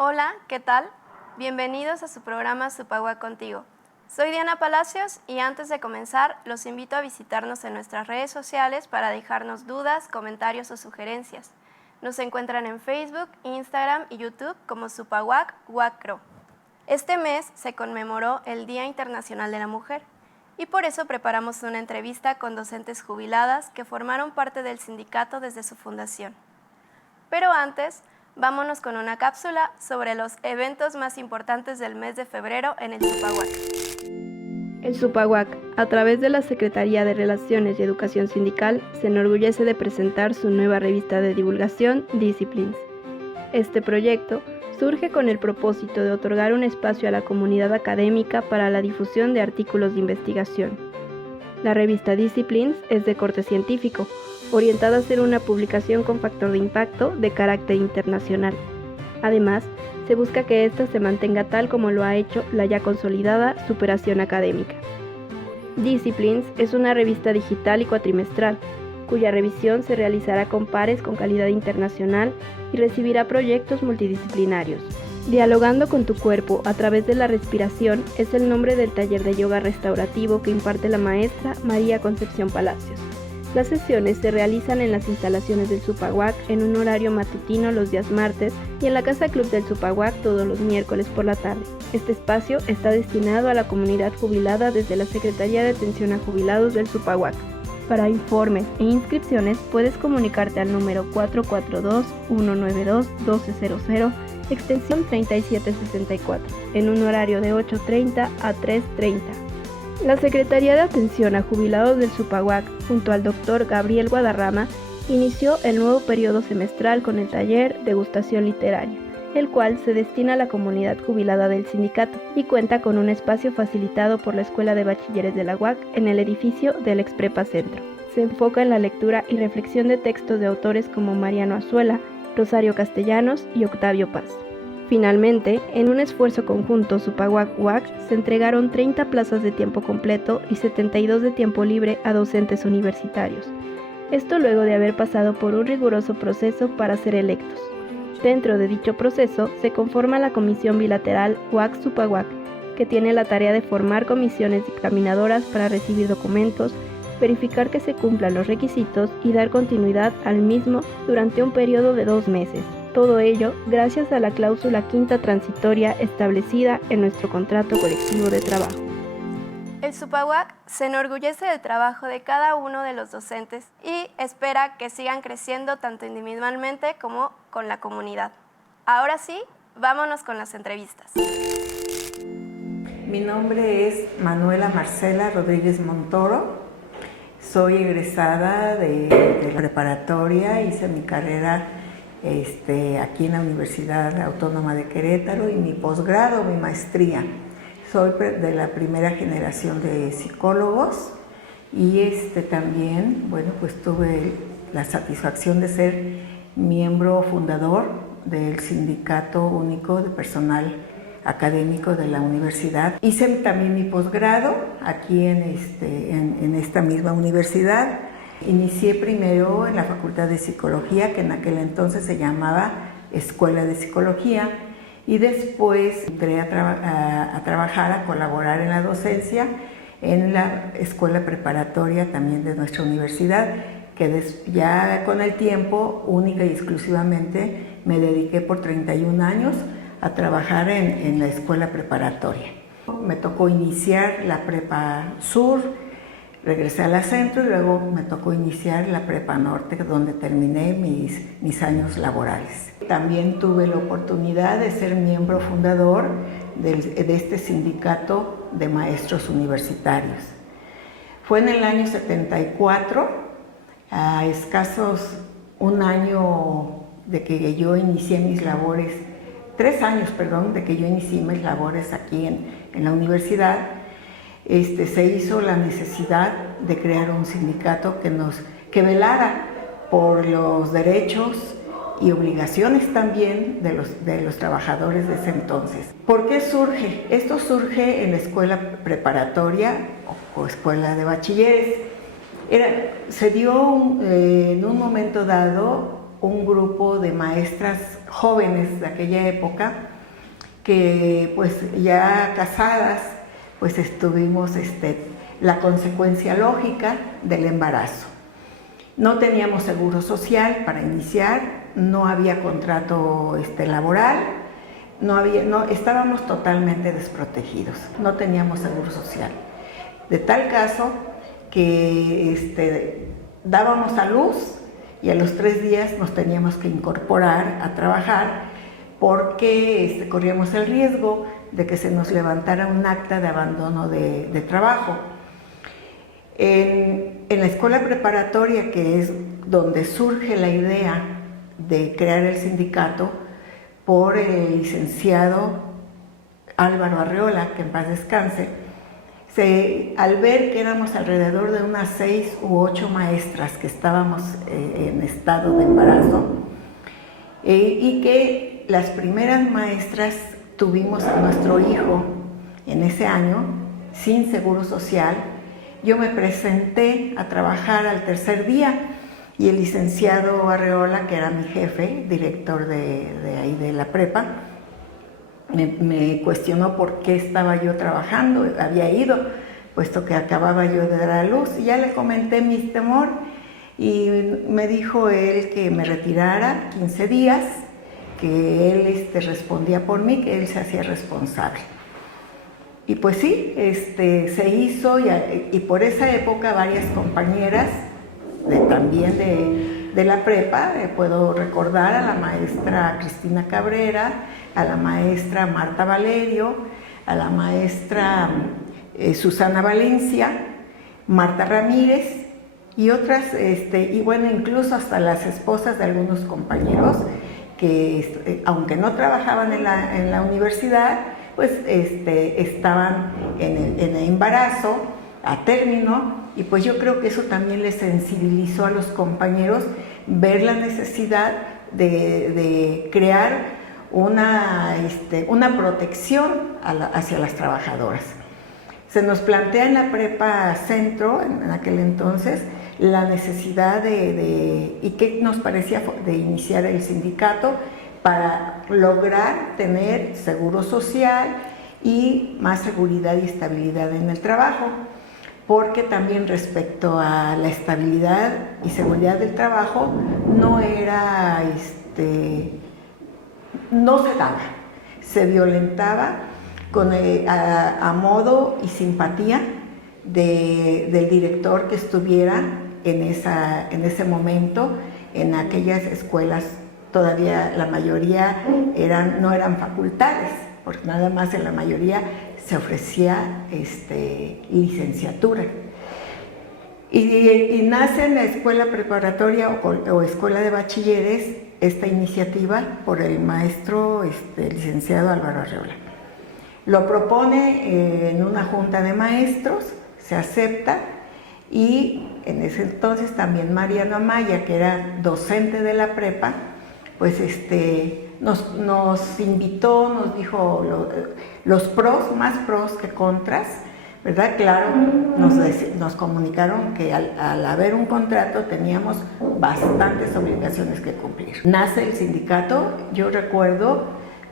Hola, ¿qué tal? Bienvenidos a su programa Supagua Contigo. Soy Diana Palacios y antes de comenzar los invito a visitarnos en nuestras redes sociales para dejarnos dudas, comentarios o sugerencias. Nos encuentran en Facebook, Instagram y YouTube como Supaguac Huacro. Este mes se conmemoró el Día Internacional de la Mujer y por eso preparamos una entrevista con docentes jubiladas que formaron parte del sindicato desde su fundación. Pero antes, vámonos con una cápsula sobre los eventos más importantes del mes de febrero en el Supaguac. El Supaguac, a través de la Secretaría de Relaciones y Educación Sindical, se enorgullece de presentar su nueva revista de divulgación, Disciplines. Este proyecto surge con el propósito de otorgar un espacio a la comunidad académica para la difusión de artículos de investigación. La revista Disciplines es de corte científico, orientada a ser una publicación con factor de impacto de carácter internacional. Además, se busca que ésta se mantenga tal como lo ha hecho la ya consolidada Superación Académica. Disciplines es una revista digital y cuatrimestral, cuya revisión se realizará con pares con calidad internacional y recibirá proyectos multidisciplinarios. Dialogando con tu cuerpo a través de la respiración es el nombre del taller de yoga restaurativo que imparte la maestra María Concepción Palacios. Las sesiones se realizan en las instalaciones del Supaguac en un horario matutino los días martes y en la Casa Club del Supaguac todos los miércoles por la tarde. Este espacio está destinado a la comunidad jubilada desde la Secretaría de Atención a Jubilados del Supaguac. Para informes e inscripciones puedes comunicarte al número 442-192-1200, extensión 3764, en un horario de 8:30 a 3:30. La Secretaría de Atención a Jubilados del Supaguac, junto al Dr. Gabriel Guadarrama, inició el nuevo periodo semestral con el taller Degustación Literaria, el cual se destina a la comunidad jubilada del sindicato y cuenta con un espacio facilitado por la Escuela de Bachilleres de la UAC en el edificio del Exprepa Centro. Se enfoca en la lectura y reflexión de textos de autores como Mariano Azuela, Rosario Castellanos y Octavio Paz. Finalmente, en un esfuerzo conjunto Supaguac-UAC, se entregaron 30 plazas de tiempo completo y 72 de tiempo libre a docentes universitarios. Esto luego de haber pasado por un riguroso proceso para ser electos. Dentro de dicho proceso se conforma la Comisión Bilateral UAC-Supaguac, que tiene la tarea de formar comisiones dictaminadoras para recibir documentos, verificar que se cumplan los requisitos y dar continuidad al mismo durante un periodo de 2 meses. Todo ello gracias a la cláusula quinta transitoria establecida en nuestro contrato colectivo de trabajo. El Supaguac se enorgullece del trabajo de cada uno de los docentes y espera que sigan creciendo tanto individualmente como con la comunidad. Ahora sí, vámonos con las entrevistas. Mi nombre es Manuela Marcela Rodríguez Montoro. Soy egresada de la preparatoria, hice mi carrera aquí en la Universidad Autónoma de Querétaro y mi posgrado, mi maestría. Soy de la primera generación de psicólogos y también, bueno, pues tuve la satisfacción de ser miembro fundador del Sindicato Único de Personal Académico de la universidad. Hice también mi posgrado aquí en esta misma universidad. Inicié primero en la Facultad de Psicología, que en aquel entonces se llamaba Escuela de Psicología, y después entré a trabajar, a colaborar en la docencia en la escuela preparatoria también de nuestra universidad, que ya con el tiempo, única y exclusivamente, me dediqué por 31 años a trabajar en la escuela preparatoria. Me tocó iniciar la Prepa Sur, regresé a la Centro y luego me tocó iniciar la Prepa Norte, donde terminé mis años laborales. También tuve la oportunidad de ser miembro fundador de este sindicato de maestros universitarios. Fue en el año 74, a escasos un año de que yo inicié mis labores, 3 años, perdón, de que yo inicié mis labores aquí en la universidad. Se hizo la necesidad de crear un sindicato que velara por los derechos y obligaciones también de los trabajadores de ese entonces. ¿Por qué surge? Esto surge en la escuela preparatoria o escuela de bachilleres. Se dio en un momento dado un grupo de maestras jóvenes de aquella época que pues ya casadas, pues tuvimos la consecuencia lógica del embarazo. No teníamos seguro social para iniciar, no había contrato laboral, estábamos totalmente desprotegidos, no teníamos seguro social. De tal caso que dábamos a luz y a los 3 días nos teníamos que incorporar a trabajar porque corríamos el riesgo de que se nos levantara un acta de abandono de trabajo. En la escuela preparatoria, que es donde surge la idea de crear el sindicato, por el licenciado Álvaro Arreola, que en paz descanse, al ver que éramos alrededor de unas 6 u 8 maestras que estábamos en estado de embarazo, y que las primeras maestras tuvimos a nuestro hijo en ese año sin seguro social, yo me presenté a trabajar al tercer día y el licenciado Arreola, que era mi jefe, director de ahí de la prepa, me cuestionó por qué estaba yo trabajando, había ido, puesto que acababa yo de dar a luz, y ya le comenté mi temor y me dijo él que me retirara 15 días, que él respondía por mí, que él se hacía responsable. Y pues sí, se hizo y por esa época varias compañeras también de la prepa, puedo recordar a la maestra Cristina Cabrera, a la maestra Marta Valerio, a la maestra Susana Valencia, Marta Ramírez y otras, y bueno, incluso hasta las esposas de algunos compañeros que aunque no trabajaban en la universidad, pues estaban en el embarazo a término, y pues yo creo que eso también les sensibilizó a los compañeros ver la necesidad de crear una protección hacia las trabajadoras. Se nos plantea en la prepa centro, en aquel entonces, la necesidad y qué nos parecía de iniciar el sindicato para lograr tener seguro social y más seguridad y estabilidad en el trabajo, porque también respecto a la estabilidad y seguridad del trabajo no era, no se daba, se violentaba a modo y simpatía del director que estuviera en ese momento en aquellas escuelas. Todavía la mayoría no eran facultades, porque nada más en la mayoría se ofrecía licenciatura. Y nace en la escuela preparatoria o escuela de bachilleres esta iniciativa por el maestro licenciado Álvaro Arreola. Lo propone en una junta de maestros, se acepta, y en ese entonces también Mariano Amaya, que era docente de la prepa, pues nos invitó, nos dijo los pros, más pros que contras, ¿verdad? Claro, nos comunicaron que al haber un contrato teníamos bastantes obligaciones que cumplir. Nace el sindicato. Yo recuerdo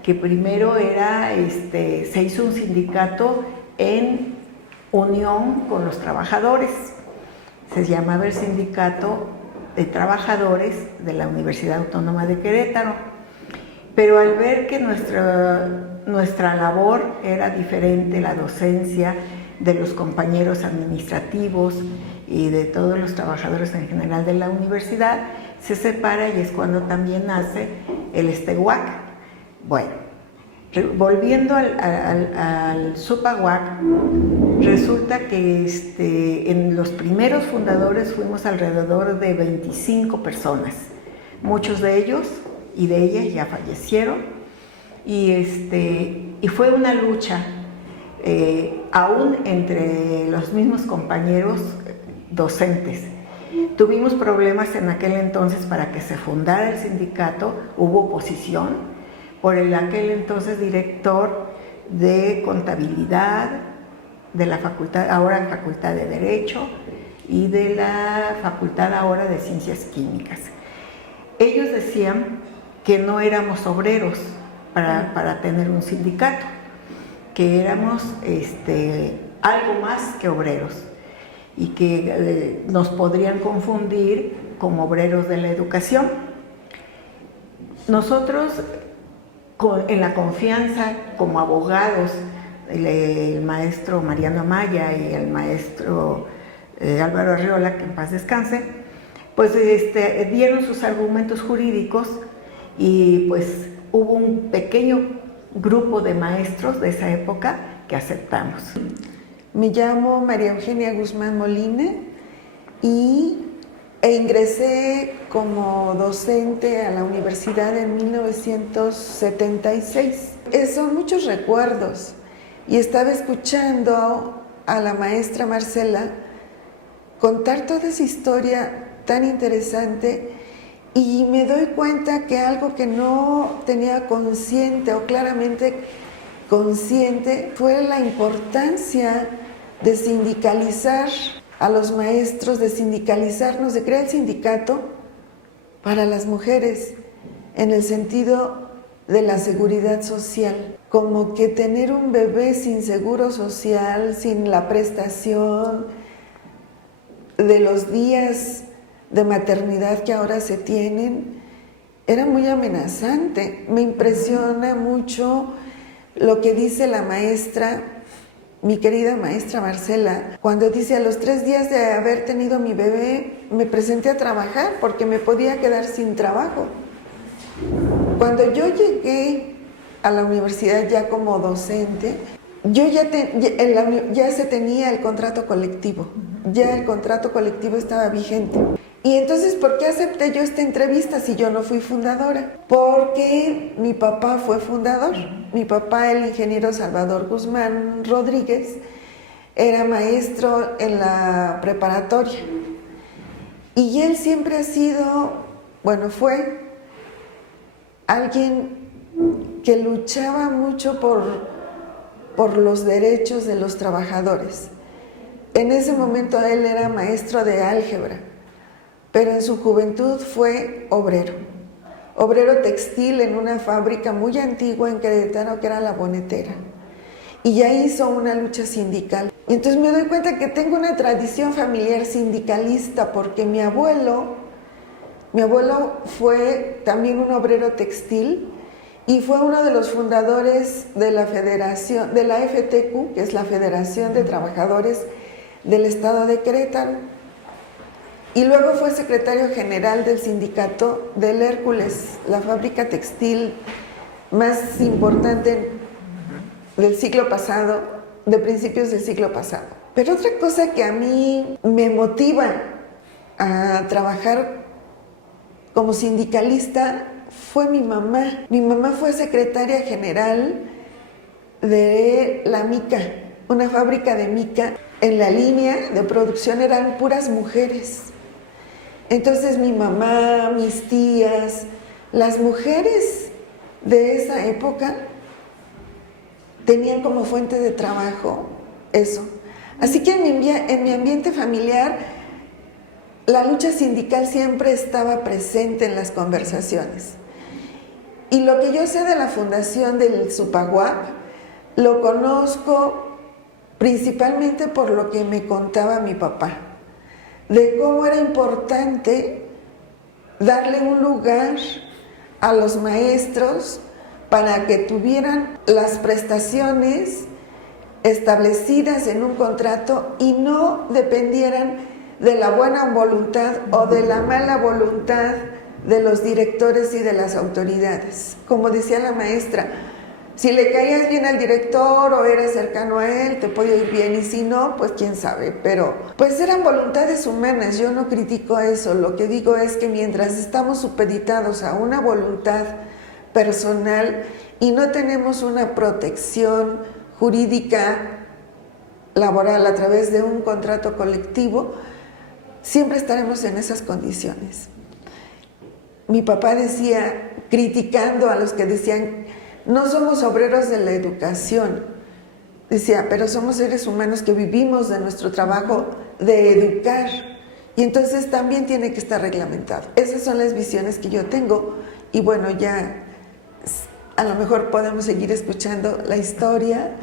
que primero se hizo un sindicato en unión con los trabajadores. Se llamaba el Sindicato de Trabajadores de la Universidad Autónoma de Querétaro. Pero al ver que nuestra labor era diferente, la docencia de los compañeros administrativos y de todos los trabajadores en general de la universidad, se separa, y es cuando también nace el STEWAC. Bueno, volviendo al SUPAWAC, resulta que en los primeros fundadores fuimos alrededor de 25 personas. Muchos de ellos y de ellas ya fallecieron, y fue una lucha aún entre los mismos compañeros docentes. Tuvimos problemas en aquel entonces para que se fundara el sindicato, hubo oposición por aquel entonces director de contabilidad de la facultad, ahora Facultad de Derecho, y de la facultad ahora de Ciencias Químicas. ellos decían que no éramos obreros para tener un sindicato, que éramos algo más que obreros y que nos podrían confundir como obreros de la educación. Nosotros, en la confianza como abogados, el maestro Mariano Amaya y el maestro Álvaro Arriola, que en paz descanse, pues dieron sus argumentos jurídicos y pues hubo un pequeño grupo de maestros de esa época que aceptamos. Me llamo María Eugenia Guzmán Molina e ingresé como docente a la universidad en 1976. Son muchos recuerdos y estaba escuchando a la maestra Marcela contar toda esa historia tan interesante y me doy cuenta que algo que no tenía consciente o claramente consciente fue la importancia de sindicalizar a los maestros, de sindicalizarnos, de crear el sindicato para las mujeres en el sentido de la seguridad social. Como que tener un bebé sin seguro social, sin la prestación de los días de maternidad que ahora se tienen, era muy amenazante. Me impresiona mucho lo que dice la maestra, mi querida maestra Marcela, cuando dice: a los 3 días de haber tenido mi bebé, me presenté a trabajar porque me podía quedar sin trabajo. Cuando yo llegué a la universidad ya como docente, ya se tenía el contrato colectivo, ya el contrato colectivo estaba vigente. Y entonces, ¿por qué acepté yo esta entrevista si yo no fui fundadora? Porque mi papá fue fundador. Mi papá, el ingeniero Salvador Guzmán Rodríguez, era maestro en la preparatoria. Y él siempre ha sido, fue alguien que luchaba mucho por los derechos de los trabajadores. En ese momento él era maestro de álgebra, pero en su juventud fue obrero textil en una fábrica muy antigua en Querétaro que era La Bonetera, y ya hizo una lucha sindical. Y entonces me doy cuenta que tengo una tradición familiar sindicalista, porque mi abuelo fue también un obrero textil y fue uno de los fundadores de la federación, de la FTQ, que es la Federación de Trabajadores del Estado de Querétaro. Y luego fue secretario general del sindicato del Hércules, la fábrica textil más importante del siglo pasado, de principios del siglo pasado. Pero otra cosa que a mí me motiva a trabajar como sindicalista fue mi mamá. Mi mamá fue secretaria general de la mica, una fábrica de mica. En la línea de producción eran puras mujeres. Entonces mi mamá, mis tías, las mujeres de esa época tenían como fuente de trabajo eso. Así que en mi ambiente familiar la lucha sindical siempre estaba presente en las conversaciones. Y lo que yo sé de la fundación del Zupaguac lo conozco principalmente por lo que me contaba mi papá, de cómo era importante darle un lugar a los maestros para que tuvieran las prestaciones establecidas en un contrato y no dependieran de la buena voluntad o de la mala voluntad de los directores y de las autoridades. Como decía la maestra, si le caías bien al director o eras cercano a él, te podía ir bien, y si no, pues quién sabe. Pero pues eran voluntades humanas, yo no critico eso. Lo que digo es que mientras estamos supeditados a una voluntad personal y no tenemos una protección jurídica laboral a través de un contrato colectivo, siempre estaremos en esas condiciones. Mi papá decía, criticando a los que decían: no somos obreros de la educación, decía, pero somos seres humanos que vivimos de nuestro trabajo de educar. y entonces también tiene que estar reglamentado. Esas son las visiones que yo tengo y bueno, ya a lo mejor podemos seguir escuchando la historia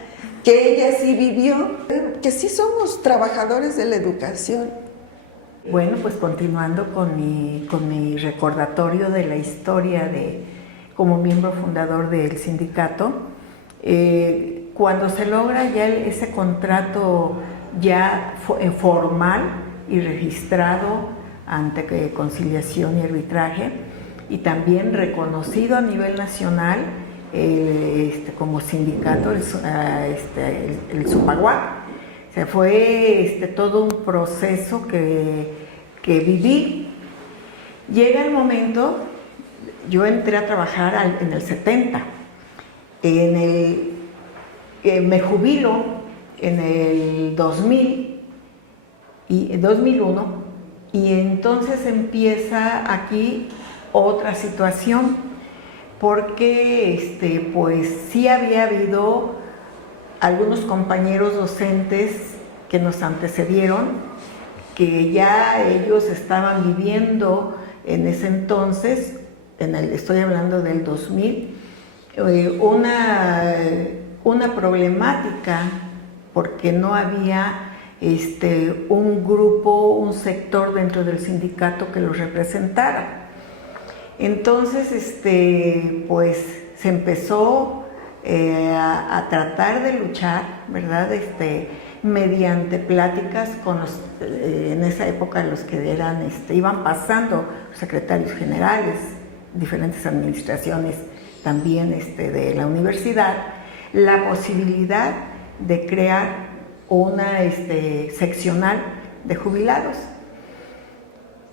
que ella sí vivió, que sí somos trabajadores de la educación. Bueno, pues continuando con mi recordatorio de la historia como miembro fundador del sindicato, cuando se logra ya ese contrato ya formal y registrado ante conciliación y arbitraje, y también reconocido a nivel nacional como sindicato, el Supaguá. O sea, fue todo un proceso que viví. Llega el momento, yo entré a trabajar en el 70, me jubilo en el 2001, y entonces empieza aquí otra situación, porque pues sí había habido algunos compañeros docentes que nos antecedieron, que ya ellos estaban viviendo en ese entonces, estoy hablando del 2000, una problemática, porque no había un grupo, un sector dentro del sindicato que los representara. Entonces, pues se empezó a tratar de luchar, ¿verdad? Mediante pláticas con en esa época los que iban pasando, secretarios generales, diferentes administraciones también de la universidad, la posibilidad de crear una seccional de jubilados.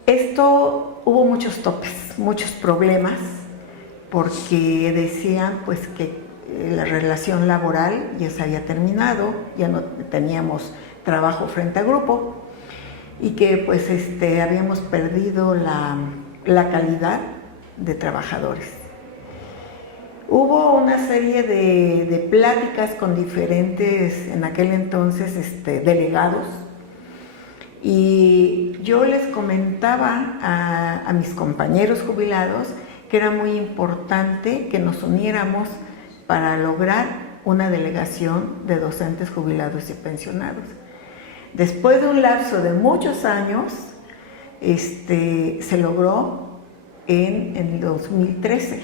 Esto hubo muchos topes, muchos problemas, porque decían pues que la relación laboral ya se había terminado, ya no teníamos trabajo frente a grupo, y que pues habíamos perdido la calidad de trabajadores. Hubo una serie de pláticas con diferentes, en aquel entonces, delegados, y yo les comentaba a mis compañeros jubilados que era muy importante que nos uniéramos para lograr una delegación de docentes jubilados y pensionados. Después de un lapso de muchos años, se logró en el 2013.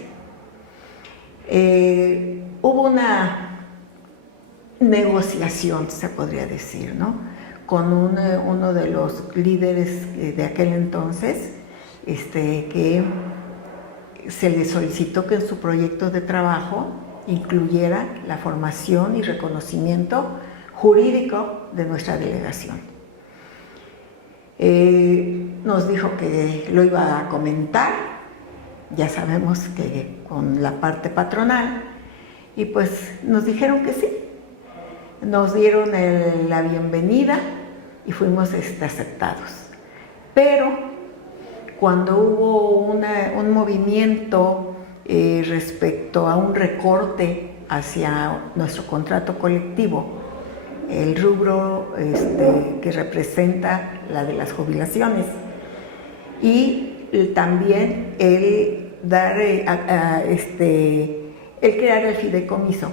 Hubo una negociación, se podría decir, ¿no?, con uno de los líderes de aquel entonces, que se le solicitó que en su proyecto de trabajo incluyera la formación y reconocimiento jurídico de nuestra delegación. Nos dijo que lo iba a comentar, ya sabemos que con la parte patronal, y pues nos dijeron que sí. Nos dieron la bienvenida y fuimos aceptados. Pero cuando hubo un movimiento respecto a un recorte hacia nuestro contrato colectivo, el rubro que representa la de las jubilaciones, y también el crear el fideicomiso,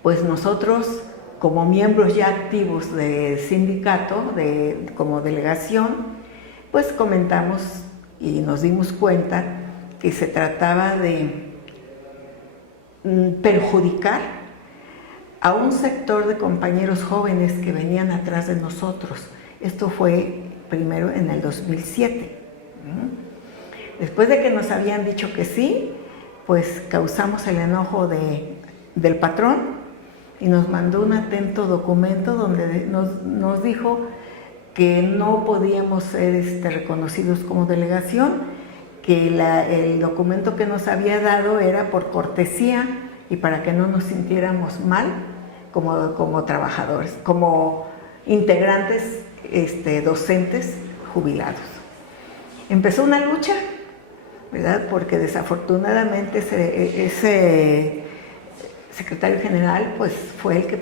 pues nosotros, como miembros ya activos del sindicato, como delegación, pues comentamos y nos dimos cuenta que se trataba de perjudicar a un sector de compañeros jóvenes que venían atrás de nosotros. Esto fue primero en el 2007. Después de que nos habían dicho que sí, pues causamos el enojo del patrón, y nos mandó un atento documento donde nos dijo que no podíamos ser reconocidos como delegación, que el documento que nos había dado era por cortesía y para que no nos sintiéramos mal como trabajadores, como integrantes docentes jubilados. Empezó una lucha, ¿verdad? Porque desafortunadamente ese secretario general pues fue el que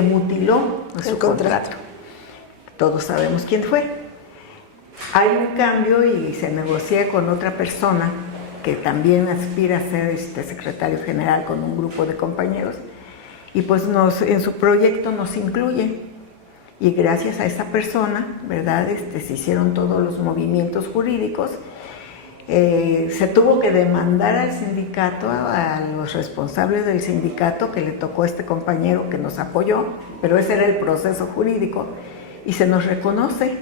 mutiló nuestro contrato. todos sabemos quién fue. Hay un cambio y se negocia con otra persona que también aspira a ser secretario general con un grupo de compañeros, y pues en su proyecto nos incluye. Y gracias a esa persona, ¿verdad? Se hicieron todos los movimientos jurídicos. Se tuvo que demandar al sindicato, a los responsables del sindicato, que le tocó a este compañero que nos apoyó, pero ese era el proceso jurídico, y se nos reconoce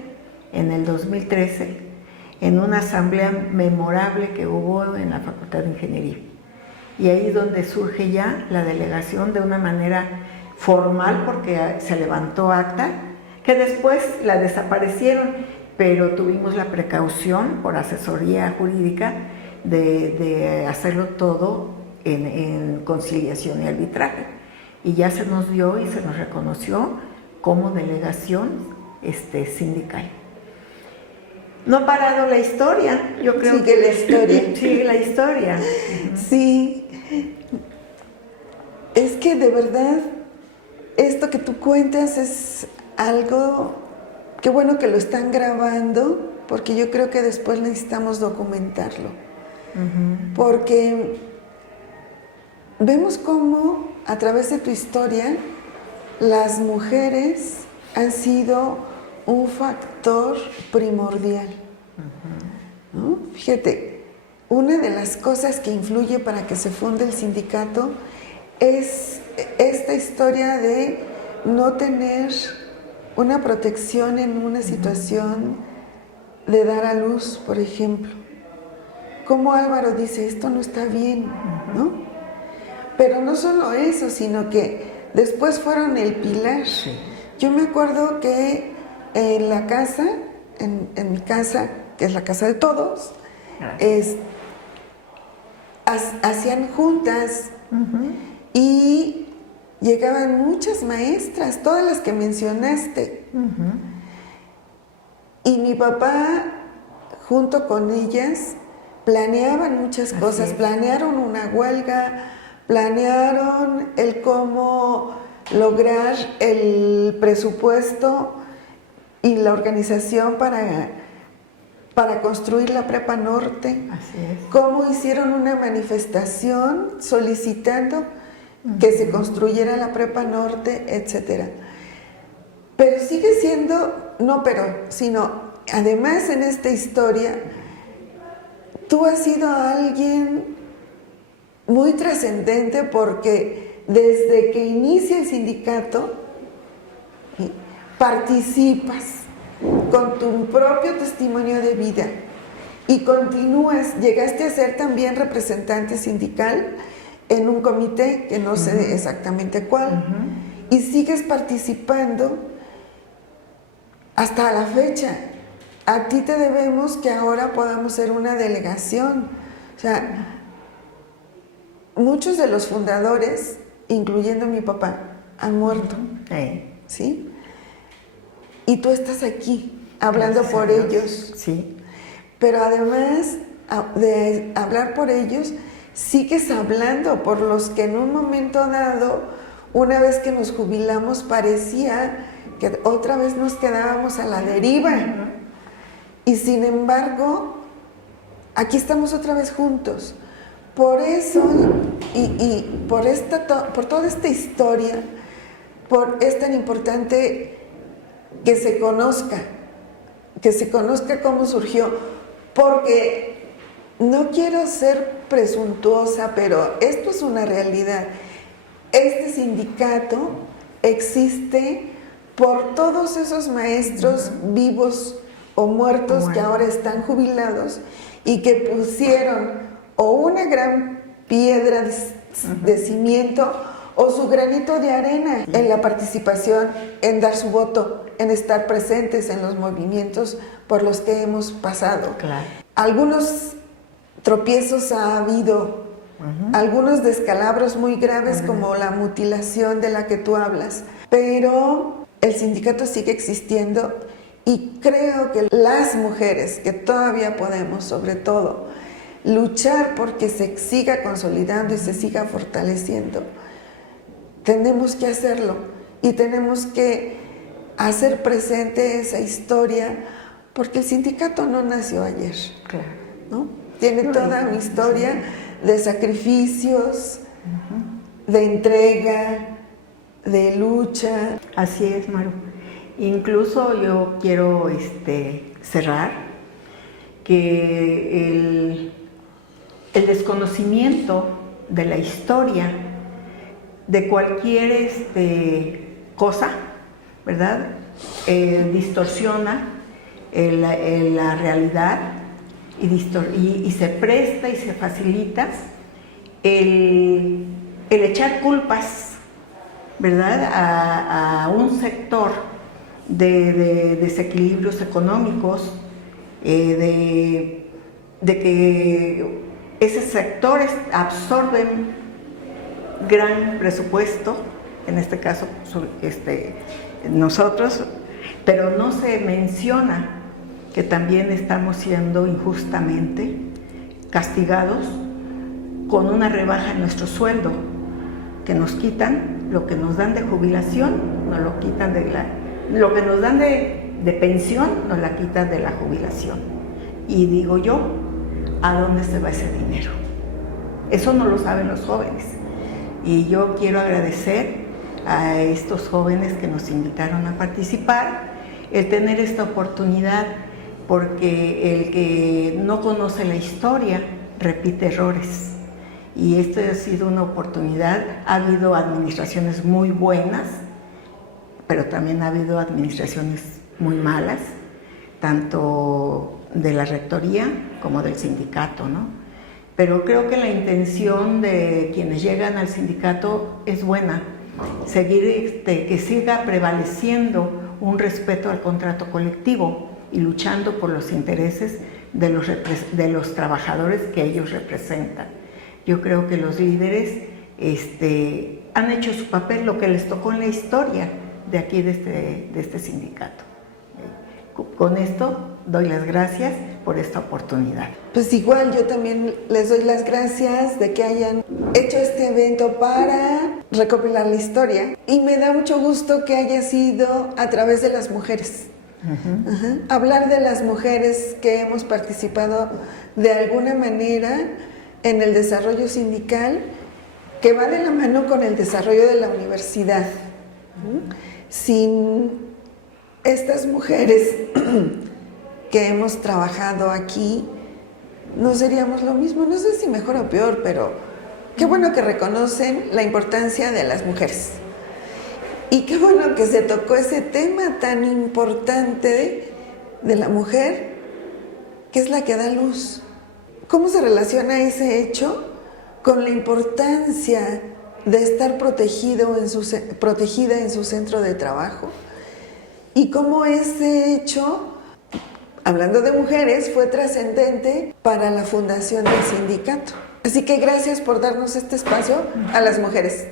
en el 2013 en una asamblea memorable que hubo en la Facultad de Ingeniería. Y ahí es donde surge ya la delegación de una manera formal, porque se levantó acta, que después la desaparecieron, pero tuvimos la precaución por asesoría jurídica de hacerlo todo en conciliación y arbitraje. Y ya se nos dio y se nos reconoció como delegación sindical. No ha parado la historia, yo creo. Sigue la historia. Sigue la historia. Sí, es que de verdad esto que tú cuentas es algo que bueno que lo están grabando, porque yo creo que después necesitamos documentarlo. Porque vemos cómo a través de tu historia las mujeres han sido un factor primordial. ¿No? Fíjate, una de las cosas que influye para que se funde el sindicato es esta historia de no tener una protección en una situación de dar a luz, por ejemplo. Como Álvaro dice, esto no está bien, ¿no? Pero no solo eso, sino que después fueron el pilar. Sí. Yo me acuerdo que en la casa, en mi casa, que es la casa de todos, hacían juntas y llegaban muchas maestras, todas las que mencionaste. Y mi papá, junto con ellas, planeaban muchas cosas. Planearon una huelga, planearon el cómo lograr el presupuesto y la organización para construir la Prepa Norte. Así es. Cómo hicieron una manifestación solicitando que se construyera la Prepa Norte, etcétera. Pero sigue siendo, sino además en esta historia, tú has sido alguien muy trascendente, porque desde que inicia el sindicato participas con tu propio testimonio de vida y continúas, llegaste a ser también representante sindical en un comité, que no sé exactamente cuál, y sigues participando hasta la fecha. A ti te debemos que ahora podamos ser una delegación. O sea, muchos de los fundadores, incluyendo mi papá, han muerto, ¿sí? Y tú estás aquí, hablando por ellos. Sí. Pero además de hablar por ellos, sigues hablando por los que en un momento dado, una vez que nos jubilamos, parecía que otra vez nos quedábamos a la deriva. Y sin embargo, aquí estamos otra vez juntos. Por eso, y por toda esta historia, es tan importante que se conozca cómo surgió, porque no quiero ser presuntuosa, pero esto es una realidad. Este sindicato existe por todos esos maestros vivos o muertos que ahora están jubilados y que pusieron o una gran piedra de cimiento o su granito de arena en la participación, en dar su voto, en estar presentes en los movimientos por los que hemos pasado. Claro. Algunos tropiezos ha habido, algunos descalabros muy graves como la mutilación de la que tú hablas, pero el sindicato sigue existiendo y creo que las mujeres que todavía podemos, sobre todo, luchar porque se siga consolidando y se siga fortaleciendo, tenemos que hacerlo y tenemos que hacer presente esa historia, porque el sindicato no nació ayer, Claro. ¿no? Tiene toda una historia de sacrificios, de entrega, de lucha. Así es, Maru. Incluso yo quiero cerrar que el desconocimiento de la historia de cualquier cosa, ¿verdad? Distorsiona la realidad y se presta y se facilita el echar culpas, ¿verdad? A un sector de desequilibrios económicos, de que esos sectores absorben gran presupuesto, en este caso nosotros, pero no se menciona que también estamos siendo injustamente castigados con una rebaja en nuestro sueldo, que nos quitan lo que nos dan de jubilación, nos lo quitan lo que nos dan de pensión, nos la quitan de la jubilación. Y digo yo, ¿a dónde se va ese dinero? Eso no lo saben los jóvenes. Y yo quiero agradecer a estos jóvenes que nos invitaron a participar, el tener esta oportunidad, porque el que no conoce la historia repite errores. Y esto ha sido una oportunidad. Ha habido administraciones muy buenas, pero también ha habido administraciones muy malas, tanto de la rectoría como del sindicato, ¿no? Pero creo que la intención de quienes llegan al sindicato es buena, seguir, que siga prevaleciendo un respeto al contrato colectivo y luchando por los intereses de los trabajadores que ellos representan. Yo creo que los líderes han hecho su papel, lo que les tocó en la historia de aquí, de este sindicato. Con esto doy las gracias por esta oportunidad. Pues igual yo también les doy las gracias de que hayan hecho este evento para recopilar la historia, y me da mucho gusto que haya sido a través de las mujeres. Hablar de las mujeres que hemos participado de alguna manera en el desarrollo sindical, que va de la mano con el desarrollo de la universidad. Sin estas mujeres que hemos trabajado aquí, no seríamos lo mismo. No sé si mejor o peor, pero qué bueno que reconocen la importancia de las mujeres. Y qué bueno que se tocó ese tema tan importante de la mujer, que es la que da luz. ¿Cómo se relaciona ese hecho con la importancia de estar protegida en su centro de trabajo? Y cómo ese hecho, hablando de mujeres, fue trascendente para la fundación del sindicato. Así que gracias por darnos este espacio a las mujeres.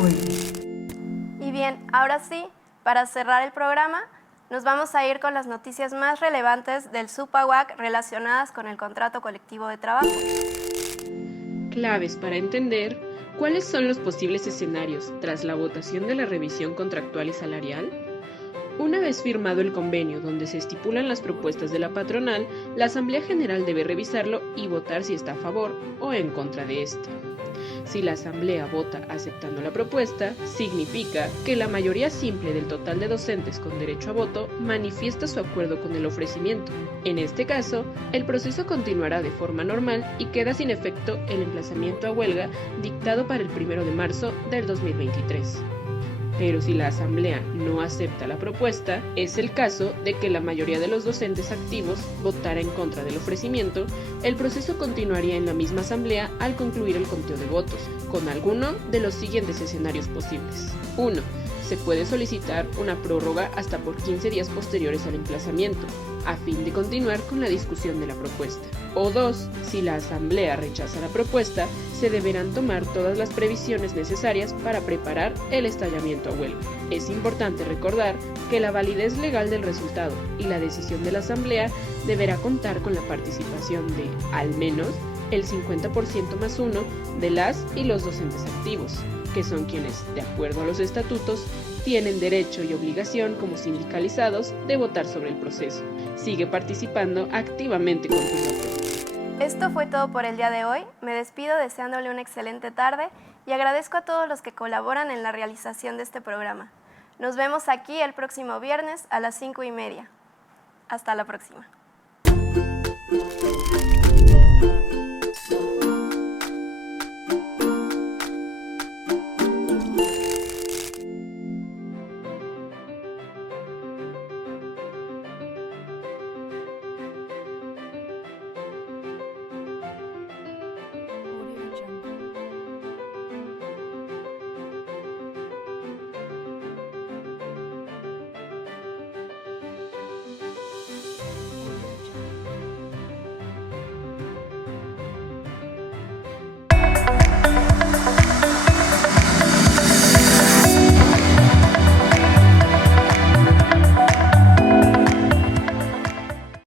Muy bien. Y bien, ahora sí, para cerrar el programa, nos vamos a ir con las noticias más relevantes del SUPAUAC relacionadas con el contrato colectivo de trabajo. Claves para entender cuáles son los posibles escenarios tras la votación de la revisión contractual y salarial. Una vez firmado el convenio donde se estipulan las propuestas de la patronal, la Asamblea General debe revisarlo y votar si está a favor o en contra de este. Si la Asamblea vota aceptando la propuesta, significa que la mayoría simple del total de docentes con derecho a voto manifiesta su acuerdo con el ofrecimiento. En este caso, el proceso continuará de forma normal y queda sin efecto el emplazamiento a huelga dictado para el 1 de marzo del 2023. Pero si la Asamblea no acepta la propuesta, es el caso de que la mayoría de los docentes activos votara en contra del ofrecimiento, el proceso continuaría en la misma Asamblea al concluir el conteo de votos, con alguno de los siguientes escenarios posibles. 1. Se puede solicitar una prórroga hasta por 15 días posteriores al emplazamiento, a fin de continuar con la discusión de la propuesta. O 2. Si la Asamblea rechaza la propuesta, se deberán tomar todas las previsiones necesarias para preparar el estallamiento a huelga. Es importante recordar que la validez legal del resultado y la decisión de la Asamblea deberá contar con la participación de, al menos, el 50% más 1 de las y los docentes activos, que son quienes, de acuerdo a los estatutos, tienen derecho y obligación como sindicalizados de votar sobre el proceso. Sigue participando activamente con tu voto. Esto fue todo por el día de hoy. Me despido deseándole una excelente tarde y agradezco a todos los que colaboran en la realización de este programa. Nos vemos aquí el próximo viernes a las 5:30. Hasta la próxima.